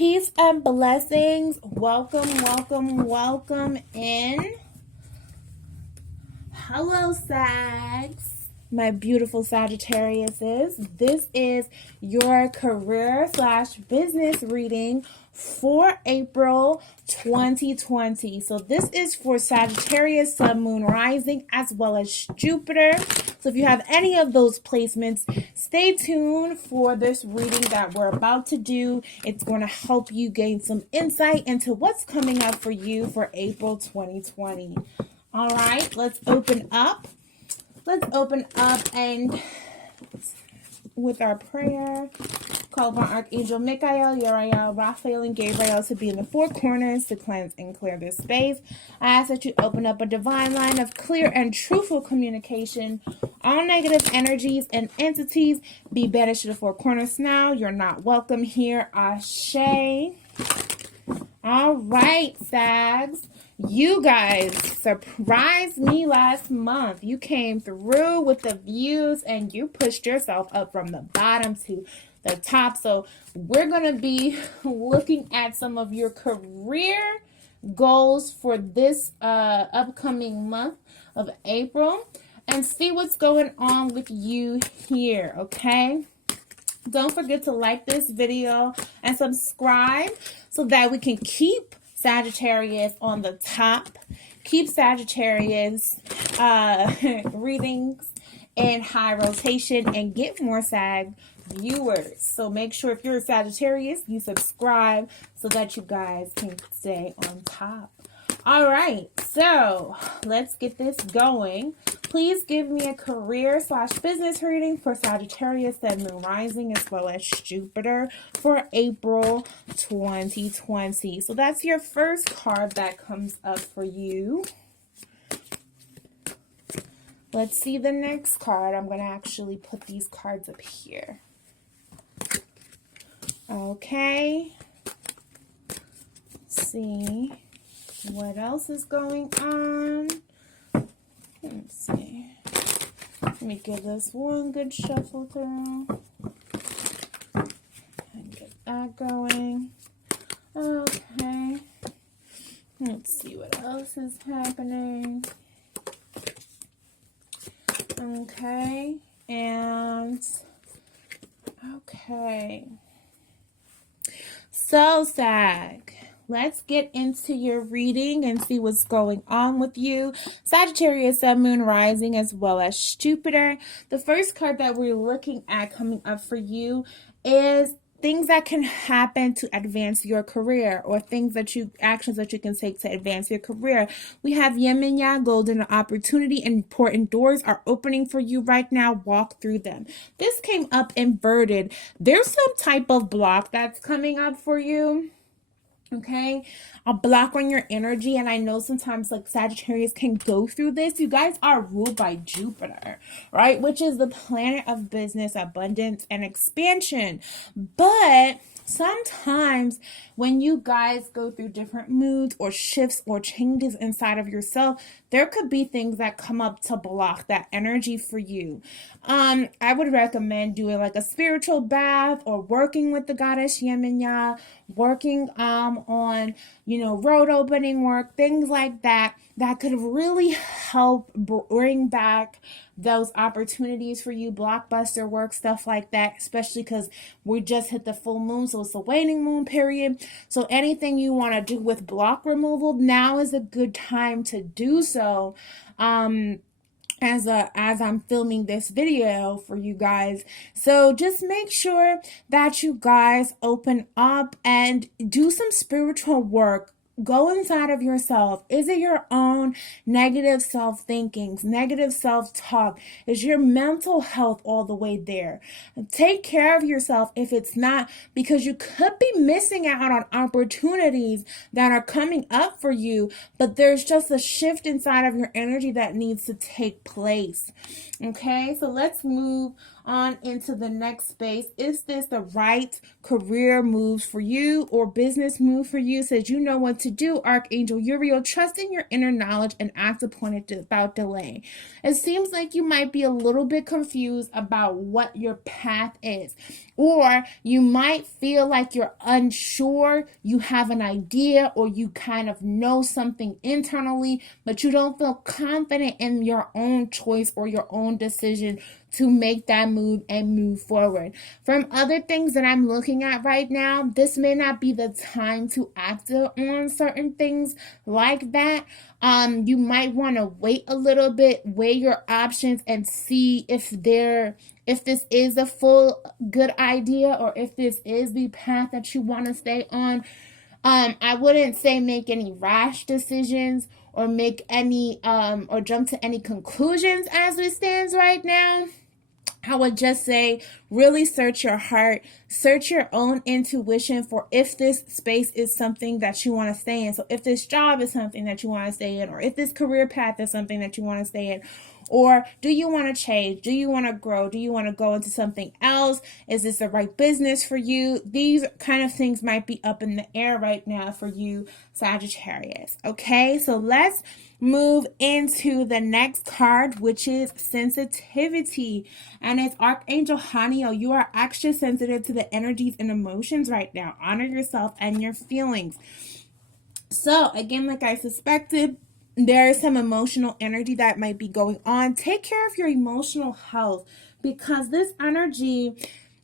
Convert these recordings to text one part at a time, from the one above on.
Peace and blessings. Welcome in. Hello, Sags. My beautiful Sagittariuses. This is your career/business reading for April 2020. So this is for Sagittarius, Sun, Moon, Rising, as well as Jupiter. So if you have any of those placements, stay tuned for this reading that we're about to do. It's going to help you gain some insight into what's coming up for you for April 2020. All right, let's open up. And with our prayer, call upon Archangel Michael, Uriel, Raphael, and Gabriel to be in the four corners to cleanse and clear this space. I ask that you open up a divine line of clear and truthful communication. All negative energies and entities be banished to the four corners now. You're not welcome here. Ashe. All right, Sags. You guys surprised me last month. You came through with the views and you pushed yourself up from the bottom to the top. So we're going to be looking at some of your career goals for this upcoming month of April and see what's going on with you here, okay? Don't forget to like this video and subscribe so that we can keep Sagittarius on the top. Keep Sagittarius readings in high rotation and get more Sag viewers. So make sure if you're a Sagittarius, you subscribe so that you guys can stay on top. All right, so let's get this going. Please give me a career/business reading for Sagittarius, Sun, Moon, Rising, as well as Jupiter for April 2020. So that's your first card that comes up for you. Let's see the next card. I'm going to actually put these cards up here. Okay. Let's see what else is going on. Let's see. Let me give this one good shuffle through. And get that going. Okay. Let's see what else is happening. Okay. And okay. So, Sag, let's get into your reading and see what's going on with you. Sagittarius, Sun, Moon, Rising, as well as Jupiter. The first card that we're looking at coming up for you is things that can happen to advance your career, or actions that you can take to advance your career. We have Gemineye, golden opportunity, and important doors are opening for you right now. Walk through them. This came up inverted. There's some type of block that's coming up for you. Okay, a block on your energy, and I know sometimes like Sagittarius can go through this. You guys are ruled by Jupiter, right? Which is the planet of business, abundance, and expansion. But sometimes when you guys go through different moods or shifts or changes inside of yourself, there could be things that come up to block that energy for you. I would recommend doing like a spiritual bath or working with the goddess Gemineye, working on, road opening work, things like that, that could really help bring back those opportunities for you, blockbuster work, stuff like that, especially because we just hit the full moon, so it's the waning moon period. So anything you want to do with block removal, now is a good time to do so. As I'm filming this video for you guys. So just make sure that you guys open up and do some spiritual work. Go inside of yourself. Is it your own negative self-thinkings, negative self-talk? Is your mental health all the way there? Take care of yourself if it's not, because you could be missing out on opportunities that are coming up for you, but there's just a shift inside of your energy that needs to take place. Okay, so let's move on into the next space. Is this the right career moves for you or business move for you? Says you know what to do, Archangel Uriel. Trust in your inner knowledge and act upon it without delay. It seems like you might be a little bit confused about what your path is, Or you might feel like you're unsure, you have an idea, or you kind of know something internally, but you don't feel confident in your own choice or your own decision to make that move and move forward. From other things that I'm looking at right now, this may not be the time to act on certain things like that. You might want to wait a little bit, weigh your options, and see if this is a full good idea, or if this is the path that you want to stay on. I wouldn't say make any rash decisions or make any or jump to any conclusions as it stands right now. I would just say really search your heart, search your own intuition for if this space is something that you want to stay in. So if this job is something that you want to stay in, or if this career path is something that you want to stay in, or do you want to change? Do you want to grow? Do you want to go into something else? Is this the right business for you? These kind of things might be up in the air right now for you, Sagittarius. Okay, so let's move into the next card, which is sensitivity. And it's Archangel Haniel. You are extra sensitive to the energies and emotions right now. Honor yourself and your feelings. So again, like I suspected, there is some emotional energy that might be going on. Take care of your emotional health, because this energy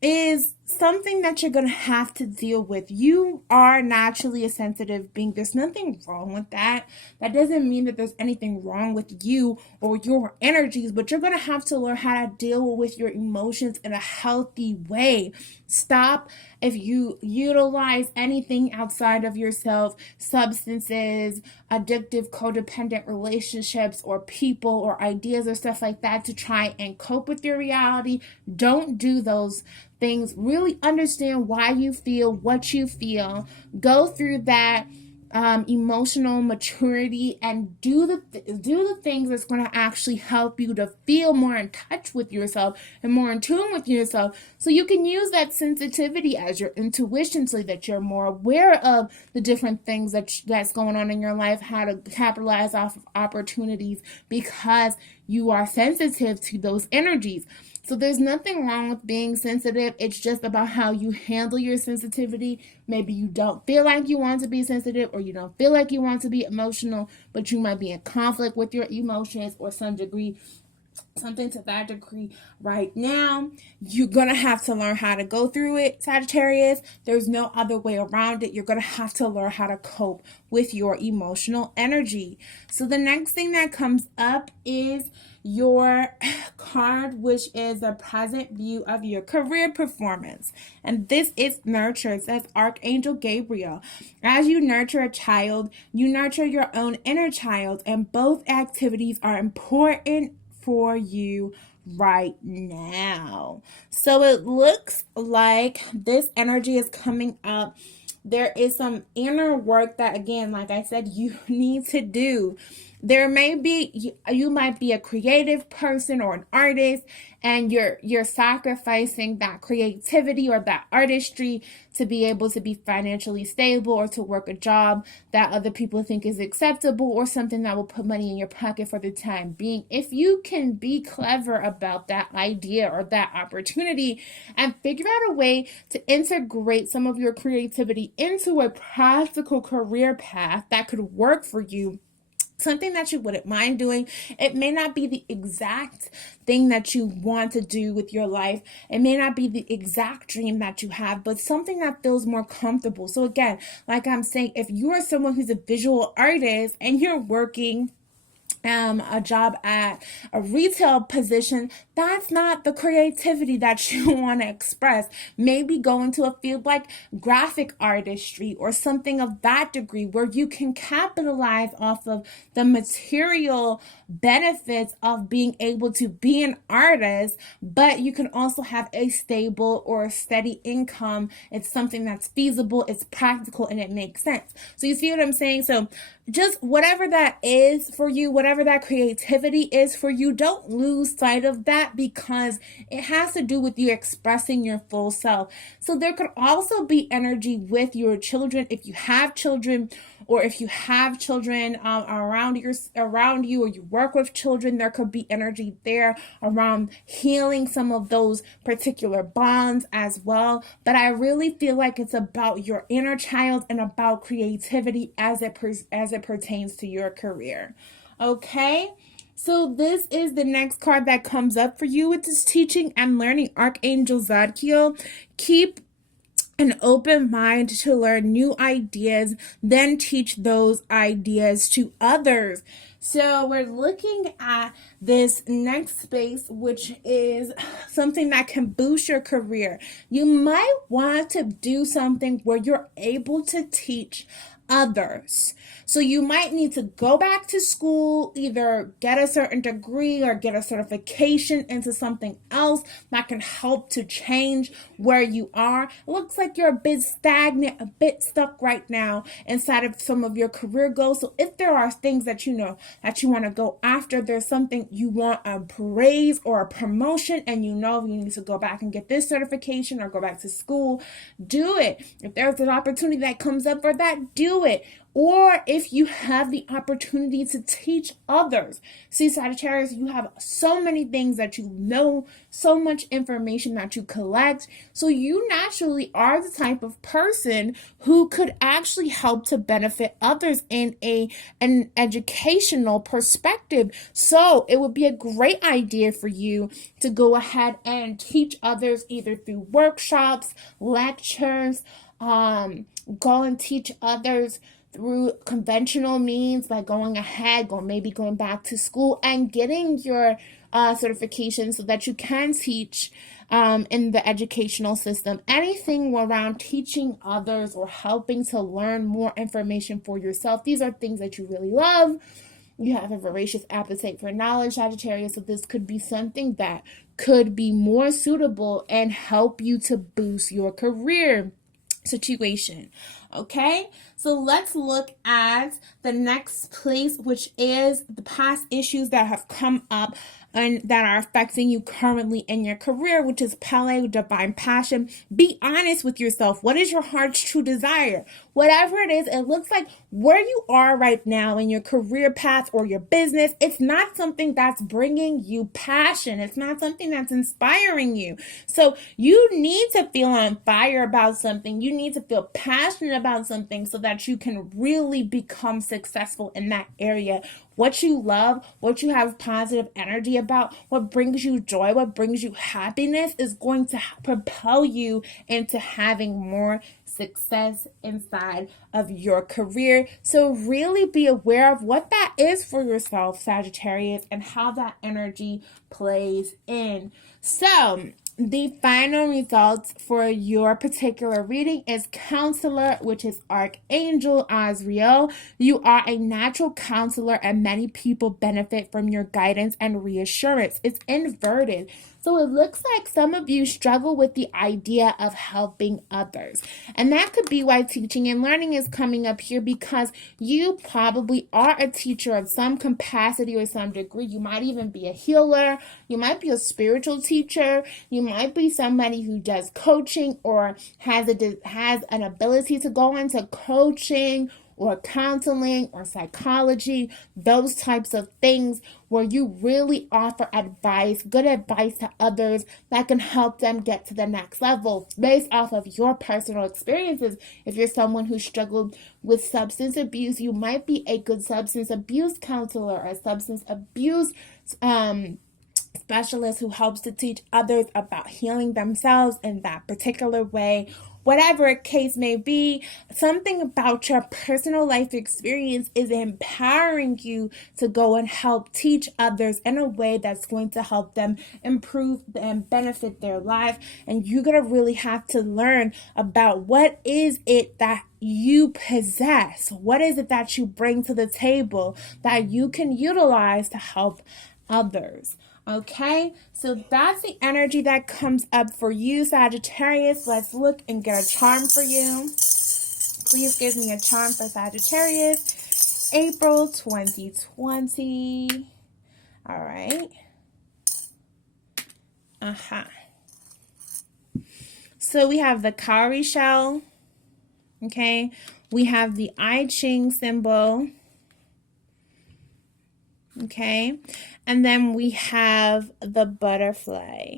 is something that you're going to have to deal with. You are naturally a sensitive being. There's nothing wrong with that. That doesn't mean that there's anything wrong with you or your energies, but you're going to have to learn how to deal with your emotions in a healthy way. Stop if you utilize anything outside of yourself, substances, addictive, codependent relationships, or people or ideas or stuff like that to try and cope with your reality. Don't do those things. Really understand why you feel what you feel. Go through that emotional maturity and do the things that's going to actually help you to feel more in touch with yourself and more in tune with yourself, so you can use that sensitivity as your intuition, so that you're more aware of the different things that's going on in your life, how to capitalize off of opportunities, because you are sensitive to those energies. So there's nothing wrong with being sensitive. It's just about how you handle your sensitivity. Maybe you don't feel like you want to be sensitive, or you don't feel like you want to be emotional, but you might be in conflict with your emotions or something to that degree right now. You're going to have to learn how to go through it, Sagittarius. There's no other way around it. You're going to have to learn how to cope with your emotional energy. So the next thing that comes up is your card, which is a present view of your career performance. And this is nurture. It says Archangel Gabriel. As you nurture a child, you nurture your own inner child, and both activities are important for you right now. So it looks like this energy is coming up. There is some inner work that, again, like I said, you need to do. There may be, you might be a creative person or an artist, and you're sacrificing that creativity or that artistry to be able to be financially stable, or to work a job that other people think is acceptable, or something that will put money in your pocket for the time being. If you can be clever about that idea or that opportunity and figure out a way to integrate some of your creativity into a practical career path that could work for you, something that you wouldn't mind doing. It may not be the exact thing that you want to do with your life. It may not be the exact dream that you have, but something that feels more comfortable. So again, like I'm saying, if you are someone who's a visual artist and you're working a job at a retail position, that's not the creativity that you want to express. Maybe go into a field like graphic artistry or something of that degree, where you can capitalize off of the material benefits of being able to be an artist, but you can also have a stable or a steady income. It's something that's feasible, it's practical, and it makes sense. So you see what I'm saying? So just whatever that is for you, whatever that creativity is for you, don't lose sight of that, because it has to do with you expressing your full self. So there could also be energy with your children, if you have children, or if you have children around you, or you work with children, there could be energy there around healing some of those particular bonds as well. But I really feel like it's about your inner child and about creativity as it pertains to your career. Okay, so this is the next card that comes up for you. It is Teaching and Learning Archangel Zadkiel. Keep an open mind to learn new ideas, then teach those ideas to others. So we're looking at this next space, which is something that can boost your career. You might want to do something where you're able to teach others. So you might need to go back to school, either get a certain degree or get a certification into something else that can help to change where you are. It looks like you're a bit stagnant, a bit stuck right now inside of some of your career goals. So if there are things that you know that you want to go after, there's something you want, a praise or a promotion, and you know you need to go back and get this certification or go back to school, do it. If there's an opportunity that comes up for that, do it. Or if you have the opportunity to teach others. See, Sagittarius, you have so many things that you know, so much information that you collect. So you naturally are the type of person who could actually help to benefit others in an educational perspective. So it would be a great idea for you to go ahead and teach others either through workshops, lectures, go and teach others through conventional means by going ahead, maybe going back to school and getting your certification so that you can teach in the educational system. Anything around teaching others or helping to learn more information for yourself. These are things that you really love. You have a voracious appetite for knowledge, Sagittarius, so this could be something that could be more suitable and help you to boost your career situation. Okay, so let's look at the next place, which is the past issues that have come up and that are affecting you currently in your career, which is Pele, divine passion. Be honest with yourself. What is your heart's true desire? Whatever it is, it looks like where you are right now in your career path or your business, it's not something that's bringing you passion. It's not something that's inspiring you. So you need to feel on fire about something. You need to feel passionate about something so that you can really become successful in that area. What you love, what you have positive energy about, what brings you joy, what brings you happiness is going to propel you into having more success inside of your career. So really be aware of what that is for yourself, Sagittarius, and how that energy plays in. So the final results for your particular reading is Counselor, which is Archangel Azrael. You are a natural counselor and many people benefit from your guidance and reassurance. It's inverted. So it looks like some of you struggle with the idea of helping others. And that could be why teaching and learning is coming up here, because you probably are a teacher of some capacity or some degree. You might even be a healer. You might be a spiritual teacher. You might be somebody who does coaching or has an ability to go into coaching or counseling or psychology, those types of things where you really offer advice, good advice to others that can help them get to the next level based off of your personal experiences. If you're someone who struggled with substance abuse, you might be a good substance abuse counselor or substance abuse specialist who helps to teach others about healing themselves in that particular way. Whatever case may be, something about your personal life experience is empowering you to go and help teach others in a way that's going to help them improve and benefit their life. And you're going to really have to learn about what is it that you possess. What is it that you bring to the table that you can utilize to help others? Okay, so that's the energy that comes up for you, Sagittarius. Let's look and get a charm for you. Please give me a charm for Sagittarius, April 2020. All right. So we have the cowrie shell, Okay, we have the I Ching symbol. Okay, and then we have the butterfly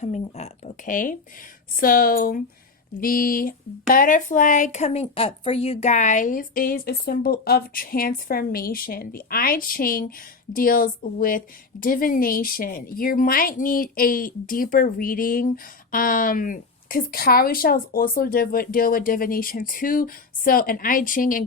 coming up. Okay, so the butterfly coming up for you guys is a symbol of transformation. The I Ching deals with divination. You might need a deeper reading, because cowrie shells also deal with divination too. So an I Ching and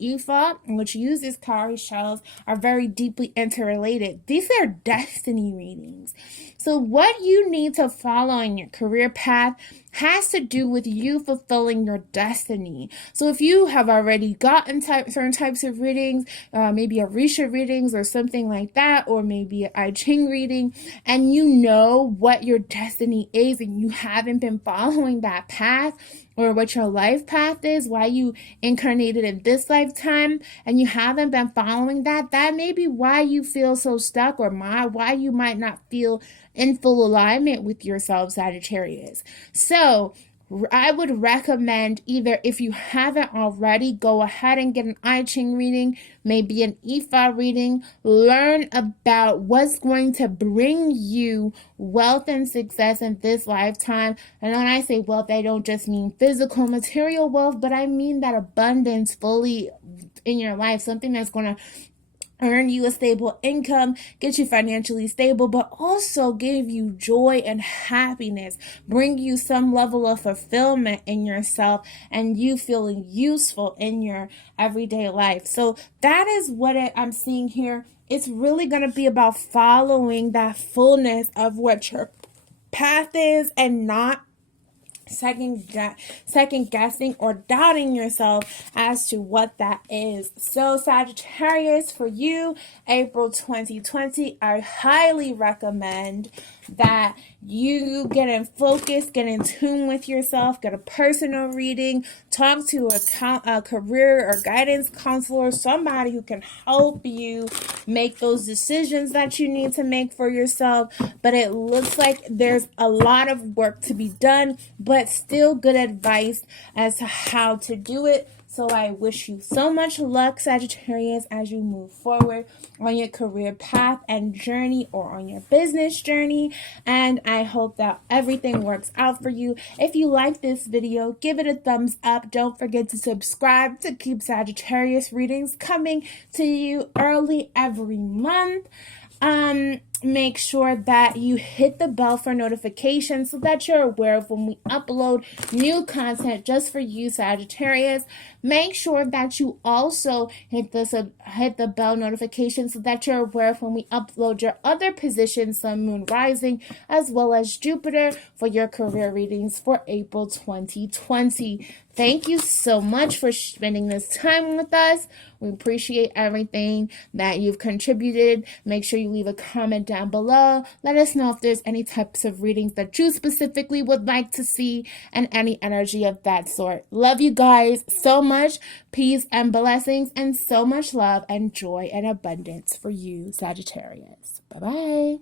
Ifa, which uses cowrie shells, are very deeply interrelated. These are destiny readings. So what you need to follow in your career path has to do with you fulfilling your destiny. So if you have already gotten certain types of readings, maybe Orisha readings or something like that, or maybe an I Ching reading, and you know what your destiny is and you haven't been following that path, or what your life path is, why you incarnated in this lifetime, and you haven't been following that, that may be why you feel so stuck, or why you might not feel in full alignment with yourself, Sagittarius. So I would recommend, either if you haven't already, go ahead and get an I Ching reading, maybe an Ifa reading. Learn about what's going to bring you wealth and success in this lifetime. And when I say wealth, I don't just mean physical, material wealth, but I mean that abundance fully in your life, something that's going to earn you a stable income, get you financially stable, but also give you joy and happiness, bring you some level of fulfillment in yourself, and you feeling useful in your everyday life. So that is what I'm seeing here. It's really going to be about following that fullness of what your path is, and not second guessing or doubting yourself as to what that is. So Sagittarius, for you, April 2020, I highly recommend that you get in focus, get in tune with yourself, get a personal reading, talk to a career or guidance counselor, somebody who can help you make those decisions that you need to make for yourself. But it looks like there's a lot of work to be done, but still good advice as to how to do it. So I wish you so much luck, Sagittarius, as you move forward on your career path and journey, or on your business journey. And I hope that everything works out for you. If you like this video, give it a thumbs up. Don't forget to subscribe to keep Sagittarius readings coming to you early every month. Make sure that you hit the bell for notifications so that you're aware of when we upload new content just for you, Sagittarius. Make sure that you also hit the bell notification so that you're aware of when we upload your other positions, Sun, Moon, Rising, as well as Jupiter, for your career readings for April 2020. Thank you so much for spending this time with us. We appreciate everything that you've contributed. Make sure you leave a comment down below. Let us know if there's any types of readings that you specifically would like to see, and any energy of that sort. Love you guys so much. Peace and blessings, and so much love and joy and abundance for you, Sagittarius. Bye-bye.